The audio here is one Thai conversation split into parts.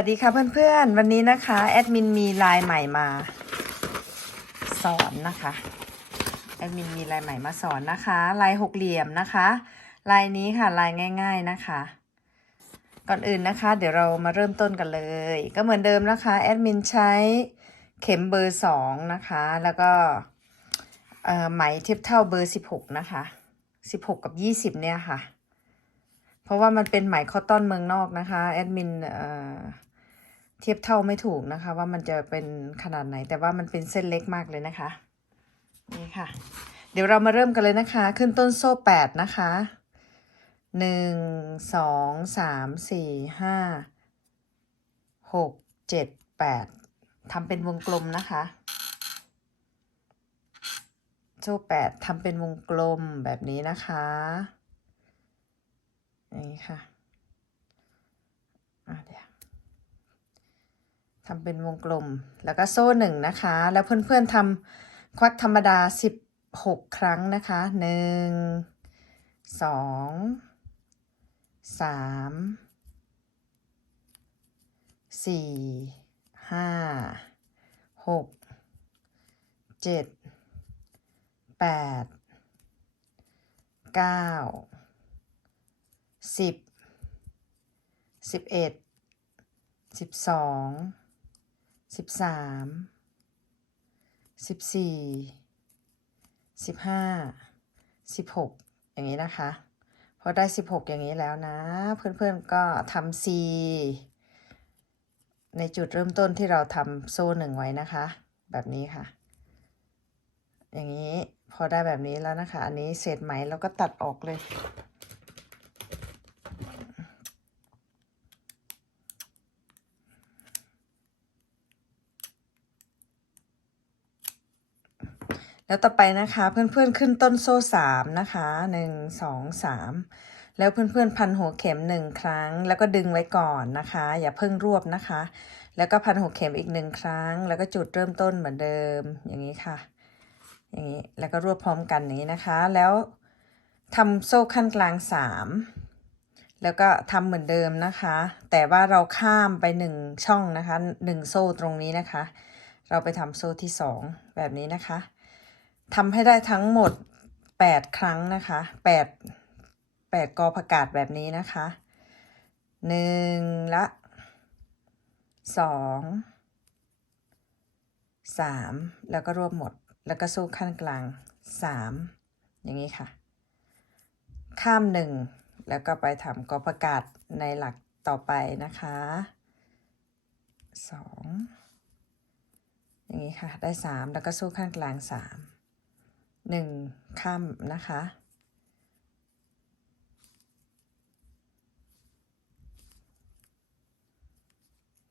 สวัสดีค่ะเพื่อนๆ วันนี้นะคะแอดมินมีลายใหม่มาสอนนะคะแอดมินมีลายใหม่มาสอนนะคะลายหกเหลี่ยมนะคะ ลายนี้ค่ะลายง่าย ๆนะคะ ก่อนอื่นนะคะ เดี๋ยวเรามาเริ่มต้นกันเลย ก็เหมือนเดิมนะคะแอดมินใช้เข็มเบอร์สองนะคะ แล้วก็เอ่อไหมเทียบเท่าเบอร์สิบหกนะคะสิบหกกับยี่สิบเนี่ยค่ะ เพราะว่ามันเป็นไหมคอตตอนเมืองนอกนะคะแอดมินเอ่อ เทียบเท่าไม่ถูกนะคะ ว่ามันจะเป็นขนาดไหน แต่ว่ามันเป็นเส้นเล็กมากเลยนะคะ นี่ค่ะ เดี๋ยวเรามาเริ่มกันเลยนะคะ ขึ้นต้นโซ่แปดนะคะหนึ่งสองสามสี่ห้าหกเจ็ดแปดทำเป็นวงกลมนะคะ โซ่แปดทำเป็นวงกลมแบบนี้นะคะอย่างนี้ค่ะอะเดี๋ยว ทำเป็นวงกลมแล้วก็โซ่หนึ่งนะคะ แล้วเพื่อนๆทำควักธรรมดาสิบหกครั้งนะคะหนึ่งสองสามสี่ห้าหกเจ็ดแปดเก้าสิบสิบเอ็ดสิบสอง สิบสามสิบสี่สิบห้าสิบหกอย่างนี้นะคะพอได้สิบหกอย่างนี้แล้วนะ เพื่อนๆก็ทำ C ในจุดเริ่มต้นที่เราทำโซ่หนึ่งไว้นะคะ แบบนี้ค่ะ อย่างนี้พอได้แบบนี้แล้วนะคะ อันนี้เศษไหมเราก็ตัดออกเลย แล้วต่อไปนะคะ เพื่อนๆขึ้นต้นโซ่สามนะคะหนึ่งสองสามแล้วเพื่อนๆพันหัวเข็มหนึ่งครั้ง แล้วก็ดึงไว้ก่อนนะคะ อย่าเพิ่งรวบนะคะ แล้วก็พันหัวเข็มอีกหนึ่งครั้ง แล้วก็จุดเริ่มต้นเหมือนเดิมอย่างนี้ค่ะ อย่างนี้แล้วก็รวบพร้อมกันนี้นะคะ แล้วทำโซ่ขั้นกลางสามแล้วก็ทำเหมือนเดิมนะคะ แต่ว่าเราข้ามไปหนึ่งช่องนะคะหนึ่งโซ่ตรงนี้นะคะ เราไปทำโซ่ที่สองแบบนี้นะคะ ทำให้ได้ทั้งหมด 8 ครั้งนะคะ8 8กอผักกาดแบบนี้นะคะหนึ่งละสองสามแล้วก็รวบหมดแล้วก็สู้ขั้นกลางสามอย่างนี้ค่ะ ข้ามหนึ่งแล้วก็ไปทำกอผักกาดในหลักต่อไปนะคะสองอย่างนี้ค่ะ ได้สามแล้วก็สู้ขั้นกลางสาม หนึ่งข้ามนะคะ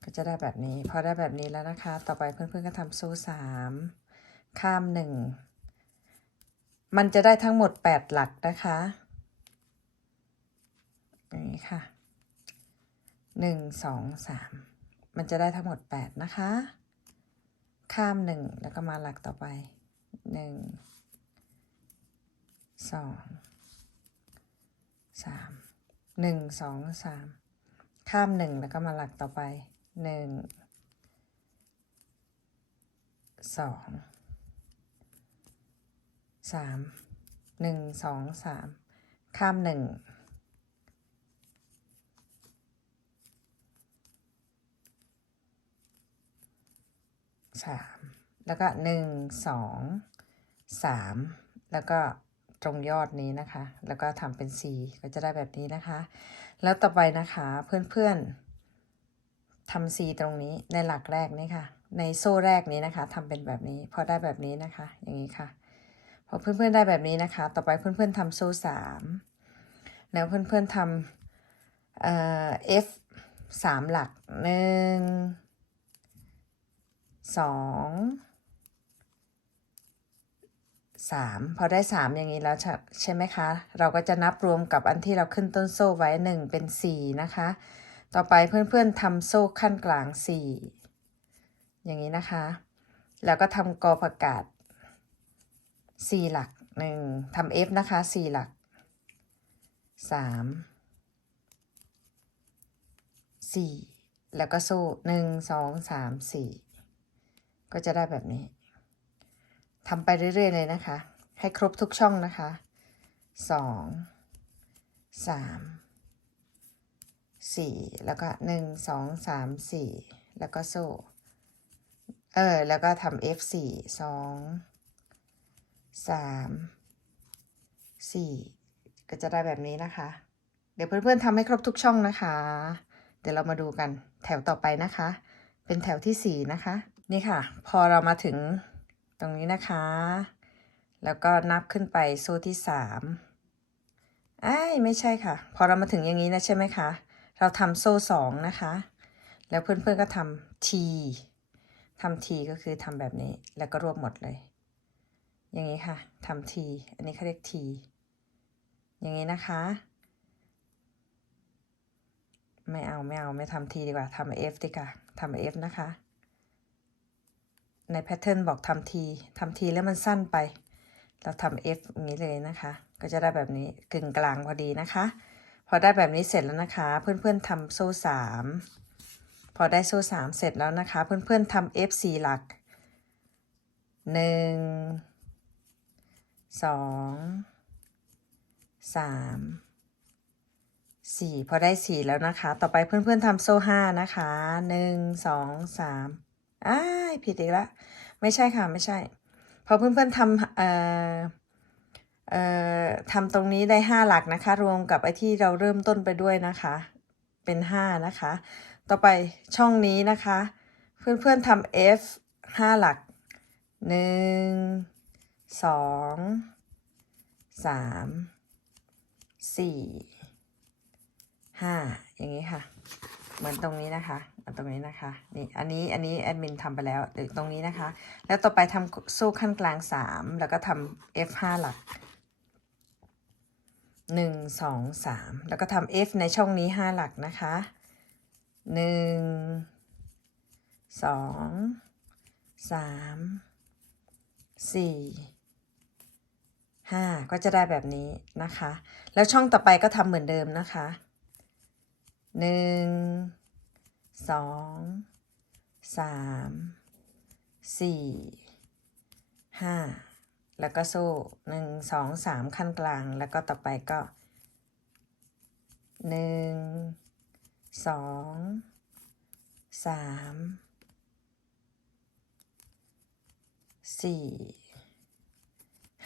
ก็จะได้แบบนี้ พอได้แบบนี้แล้วนะคะ ต่อไปเพื่อนๆก็ทำโซ่สามข้ามหนึ่งมันจะได้ทั้งหมดแปดหลักนะคะอย่างนี้ค่ะหนึ่งสองสามมันจะได้ทั้งหมดแปดนะคะ ข้ามหนึ่งแล้วก็มาหลักต่อไปหนึ่ง สองสามหนึ่งสองสามข้ามหนึ่งแล้วก็มาหลักต่อไปหนึ่งสองสามหนึ่งสองสามข้ามหนึ่งสามแล้วก็หนึ่งสองสามแล้วก็ ตรงยอดนี้นะคะ แล้วก็ทำเป็น C ก็จะได้แบบนี้นะคะ แล้วต่อไปนะคะเพื่อนๆทำ C ตรงนี้ในหลักแรกนี่ค่ะ ในโซ่แรกนี้นะคะทำเป็นแบบนี้ พอได้แบบนี้นะคะ อย่างนี้ค่ะ พอเพื่อนๆได้แบบนี้นะคะ ต่อไปเพื่อนๆทำโซ่สามแล้วเพื่อนๆทำเอ่อ F สามหลักหนึ่งสอง สามพอได้สามอย่างนี้แล้วใช่ใช่ไหมคะ เราก็จะนับรวมกับอันที่เราขึ้นต้นโซ่ไว้หนึ่งเป็นสี่นะคะ ต่อไปเพื่อนๆทำโซ่ขั้นกลางสี่อย่างนี้นะคะ แล้วก็ทำกอผักกาดสี่หลักหนึ่งทำ F นะคะสี่หลักสามสี่แล้วก็โซ่หนึ่งสองสามสี่ก็จะได้แบบนี้ ทำไปเรื่อยๆเลยนะคะ ให้ครบทุกช่องนะคะสองสามสี่แล้วก็หนึ่งสองสามสี่แล้วก็โซ่เออแล้วก็ทำ F สี่สองสามสี่ก็จะได้แบบนี้นะคะ เดี๋ยวเพื่อนๆทำให้ครบทุกช่องนะคะ เดี๋ยวเรามาดูกันแถวต่อไปนะคะ เป็นแถวที่สี่นะคะ นี่ค่ะ พอเรามาถึง ตรงนี้นะคะ แล้วก็นับขึ้นไปโซ่ที่สามไอ้ไม่ใช่ค่ะ พอเรามาถึงอย่างนี้นะใช่ไหมคะ เราทำโซ่สองนะคะ แล้วเพื่อนๆก็ทำ T ทำ T ก็คือทำแบบนี้ แล้วก็รวบหมดเลย อย่างนี้ค่ะทำ T อันนี้เขาเรียก T อย่างนี้นะคะ ไม่เอาไม่เอาไม่ทำ T ดีกว่าทำ F ดีกว่าทำ F นะคะ ในแพทเทิร์นบอกทำ T ทำ T แล้วมันสั้นไป เราทำ F อย่างนี้เลยนะคะ ก็จะได้แบบนี้กึ่งกลางพอดีนะคะ พอได้แบบนี้เสร็จแล้วนะคะ เพื่อนๆทำโซ่สามพอได้โซ่สามเสร็จแล้วนะคะ เพื่อนๆทำ F สี่หลักหนึ่งสองสามสี่พอได้สี่แล้วนะคะ ต่อไปเพื่อนๆทำโซ่ห้านะคะหนึ่งสองสาม อ้ายผิดอีกแล้วไม่ใช่ค่ะไม่ใช่ พอเพื่อนๆทำเอ่อเอ่อทำตรงนี้ได้ห้าหลักนะคะ รวมกับไอ้ที่เราเริ่มต้นไปด้วยนะคะ เป็นห้านะคะ ต่อไปช่องนี้นะคะ เพื่อนๆทำ F ห้าหลักหนึ่งสองสามสี่ห้าอย่างนี้ค่ะ เหมือนตรงนี้นะคะ ตรงนี้นะคะนี่อันนี้อันนี้แอดมินทำไปแล้วตรงนี้นะคะ แล้วต่อไปทำโซ่ขั้นกลางสามแล้วก็ทำ F ห้าหลักหนึ่งสองสามแล้วก็ทำ F ในช่องนี้ห้าหลักนะคะหนึ่งสองสามสี่ห้าก็จะได้แบบนี้นะคะ แล้วช่องต่อไปก็ทำเหมือนเดิมนะคะหนึ่ง สองสามสี่ห้าแล้วก็โซ่หนึ่งสองสามขั้นกลางแล้วก็ต่อไปก็หนึ่งสองสามสี่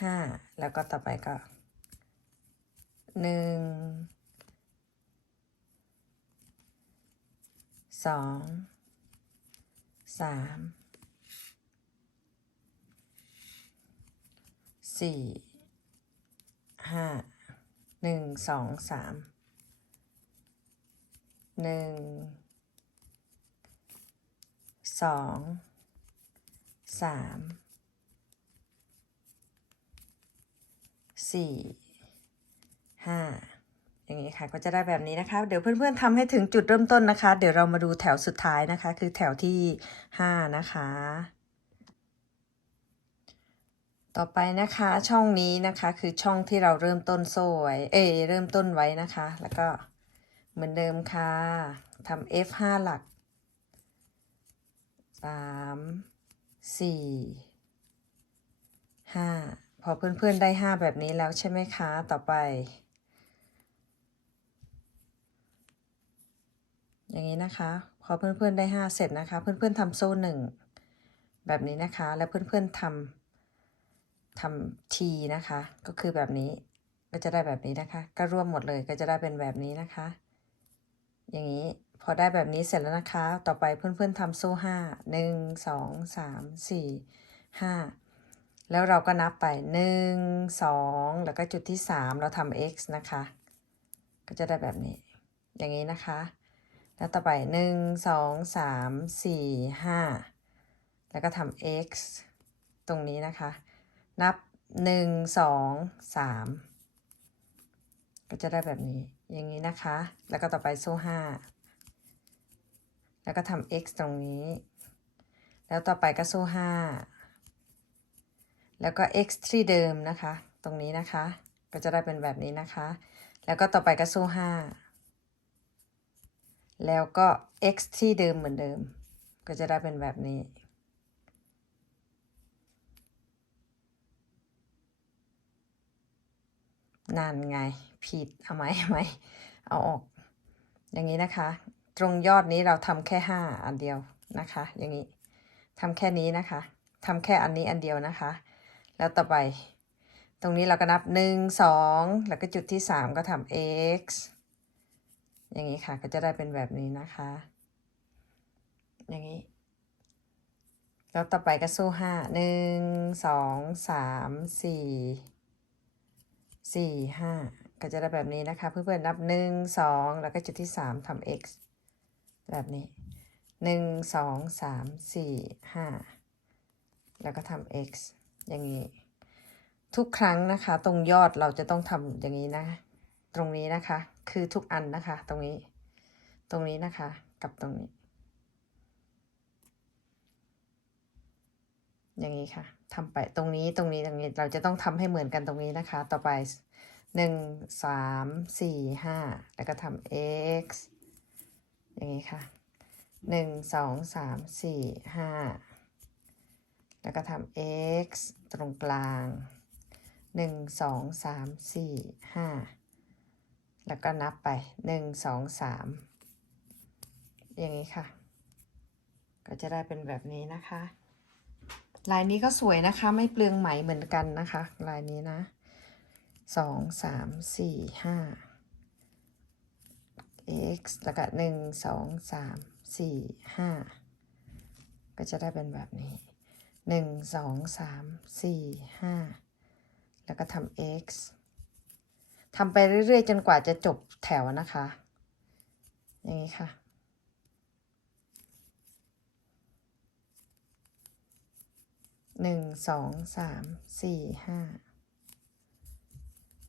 ห้าแล้วก็ต่อไปก็หนึ่ง สองสามสี่ห้าหนึ่งสองสามหนึ่งสองสามสี่ห้า อย่างนี้ค่ะก็จะได้แบบนี้นะคะ เดี๋ยวเพื่อนๆทำให้ถึงจุดเริ่มต้นนะคะ เดี๋ยวเรามาดูแถวสุดท้ายนะคะ คือแถวที่ห้านะคะ ต่อไปนะคะช่องนี้นะคะคือช่องที่เราเริ่มต้นโซ่ไว้เอเริ่มต้นไว้นะคะ แล้วก็เหมือนเดิมค่ะทำ F ห้าหลักสามสี่ห้าพอเพื่อนๆได้ห้าแบบนี้แล้วใช่ไหมคะ ต่อไป อย่างนี้นะคะ พอเพื่อนๆได้ห้าเสร็จนะคะ เพื่อนๆทำโซ่หนึ่งแบบนี้นะคะ แล้วเพื่อนๆทำทำทีนะคะ ก็คือแบบนี้ก็จะได้แบบนี้นะคะ ก็ร่วมหมดเลยก็จะได้เป็นแบบนี้นะคะ อย่างนี้พอได้แบบนี้เสร็จแล้วนะคะ ต่อไปเพื่อนๆทำโซ่ห้าหนึ่งสองสามสี่ห้าแล้วเราก็นับไปหนึ่งสองแล้วก็จุดที่สามเราทำ x นะคะ ก็จะได้แบบนี้ อย่างนี้นะคะ แล้วต่อไปหนึ่งสองสามสี่ห้าแล้วก็ทำ x ตรงนี้นะคะ นับหนึ่งสองสามก็จะได้แบบนี้ อย่างนี้นะคะ แล้วก็ต่อไปโซ่ห้าแล้วก็ทำ x ตรงนี้ แล้วต่อไปก็โซ่ห้าแล้วก็ x ที่เดิมนะคะ ตรงนี้นะคะ ก็จะได้เป็นแบบนี้นะคะ แล้วก็ต่อไปก็โซ่ห้า แล้วก็ x ที่เดิมเหมือนเดิม ก็จะได้เป็นแบบนี้ นั่นไง ผิด เอาไหมเอาไหมเอาออก อย่างนี้นะคะ ตรงยอดนี้เราทำแค่ห้าอันเดียวนะคะ อย่างนี้ทำแค่นี้นะคะทำแค่อันนี้อันเดียวนะคะ แล้วต่อไป ตรงนี้เราก็นับหนึ่งสองแล้วก็จุดที่สามก็ทำ x อย่างนี้ค่ะก็จะได้เป็นแบบนี้นะคะ อย่างนี้ แล้วต่อไปก็สู้ห้าหนึ่งสองสามสี่สี่ห้าก็จะได้แบบนี้นะคะ เพื่อนๆนับหนึ่งสองแล้วก็จุดที่สามทำ x แบบนี้หนึ่งสองสามสี่ห้าแล้วก็ทำ x อย่างนี้ ทุกครั้งนะคะ ตรงยอดเราจะต้องทำอย่างนี้นะ ตรงนี้นะคะ คือทุกอันนะคะ ตรงนี้ ตรงนี้นะคะ กับตรงนี้ อย่างนี้ค่ะทำไปตรงนี้ตรงนี้ตรงนี้เราจะต้องทำให้เหมือนกันตรงนี้นะคะ ต่อไปหนึ่งสามสี่ห้าแล้วก็ทำ x อย่างนี้ค่ะหนึ่งสองสามสี่ห้าแล้วก็ทำ x ตรงกลางหนึ่งสองสามสี่ห้า แล้วก็นับไปหนึ่งสองสามอย่างนี้ค่ะ ก็จะได้เป็นแบบนี้นะคะ ลายนี้ก็สวยนะคะ ไม่เปลืองไหมเหมือนกันนะคะ ลายนี้นะสองสามสี่ห้า x แล้วก็หนึ่งสองสามสี่ห้าก็จะได้เป็นแบบนี้หนึ่งสองสามสี่ห้าแล้วก็ทำ x ทำไปเรื่อยๆ จนกว่าจะจบแถวนะคะ อย่างนี้ค่ะ หนึ่งสองสามสี่ห้า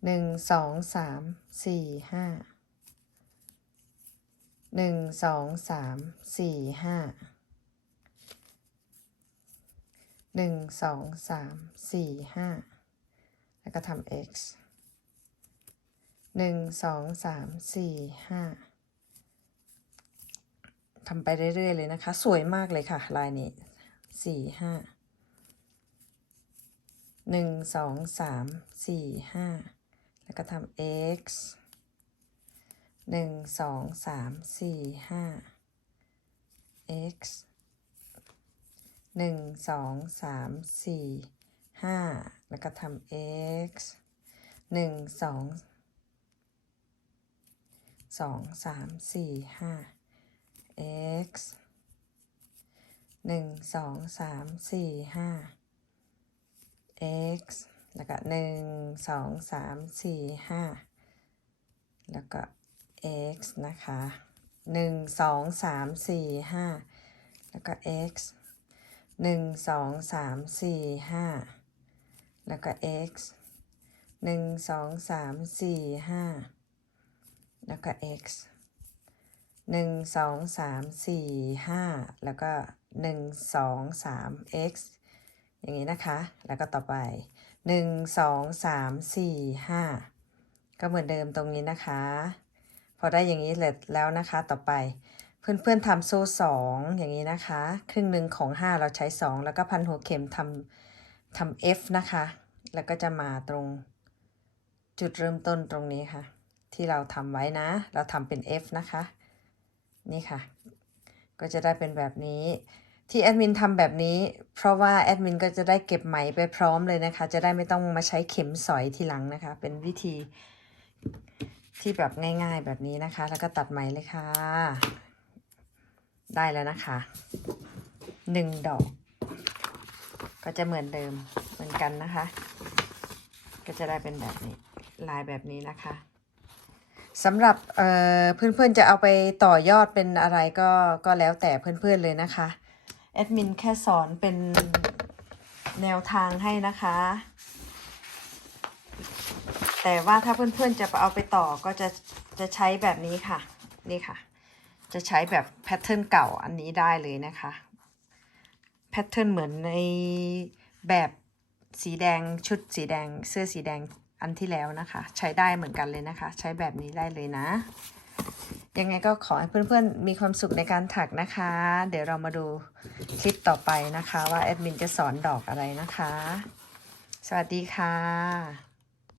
หนึ่งสองสามสี่ห้า หนึ่งสองสามสี่ห้า หนึ่งสองสามสี่ห้า แล้วก็ทำ x หนึ่งสองสามสี่ห้าทำไปเรื่อย ๆ เลยนะคะ สวยมากเลยค่ะ ลายนี้สี่ห้าหนึ่งสองสามสี่ห้าแล้วก็ทำ x หนึ่งสองสามสี่ห้า x หนึ่งสองสามสี่ห้าแล้วก็ทำ x หนึ่งสอง สองสามสี่ห้า x หนึ่งสองสามสี่ห้า x แล้วก็หนึ่งสองสามสี่ห้าแล้วก็ x นะคะหนึ่งสองสามสี่ห้าแล้วก็ x หนึ่งสองสามสี่ห้าแล้วก็ x หนึ่งสองสามสี่ห้า แล้วก็ x หนึ่งสองสามสี่ห้าแล้วก็หนึ่งสองสาม x อย่างนี้นะคะ แล้วก็ต่อไปหนึ่งสองสามสี่ห้าก็เหมือนเดิมตรงนี้นะคะ พอได้อย่างนี้เสร็จแล้วนะคะ ต่อไป เพื่อนๆทำโซ่สองอย่างนี้นะคะ ครึ่งหนึ่งของห้าเราใช้สองแล้วก็พันหัวเข็มทำทำ F นะคะ แล้วก็จะมาตรงจุดเริ่มต้นตรงนี้ค่ะ ที่เราทำไว้นะ เราทำเป็น F นะคะ นี่ค่ะ ก็จะได้เป็นแบบนี้ ที่แอดมินทำแบบนี้ เพราะว่าแอดมินก็จะได้เก็บไหมไปพร้อมเลยนะคะ จะได้ไม่ต้องมาใช้เข็มสอยทีหลังนะคะ เป็นวิธีที่แบบง่ายๆแบบนี้นะคะ แล้วก็ตัดไหมเลยค่ะ ได้แล้วนะคะหนึ่งดอก ก็จะเหมือนเดิมเหมือนกันนะคะ ก็จะได้เป็นแบบนี้ลายแบบนี้นะคะ สำหรับเพื่อนๆจะเอาไปต่อยอดเป็นอะไรก็ก็แล้วแต่เพื่อนๆเลยนะคะแอดมินแค่สอนเป็นแนวทางให้นะคะ แต่ว่าถ้าเพื่อนๆจะเอาไปต่อก็จะจะใช้แบบนี้ค่ะ นี่ค่ะ จะใช้แบบแพทเทิร์นเก่าอันนี้ได้เลยนะคะ แพทเทิร์นเหมือนในแบบสีแดงชุดสีแดงเสื้อสีแดง อันที่แล้วนะคะ ใช้ได้เหมือนกันเลยนะคะ ใช้แบบนี้ได้เลยนะ ยังไงก็ขอให้เพื่อนๆ มีความสุขในการถักนะคะ เดี๋ยวเรามาดูคลิปต่อไปนะคะ ว่าแอดมินจะสอนดอกอะไรนะคะ สวัสดีค่ะ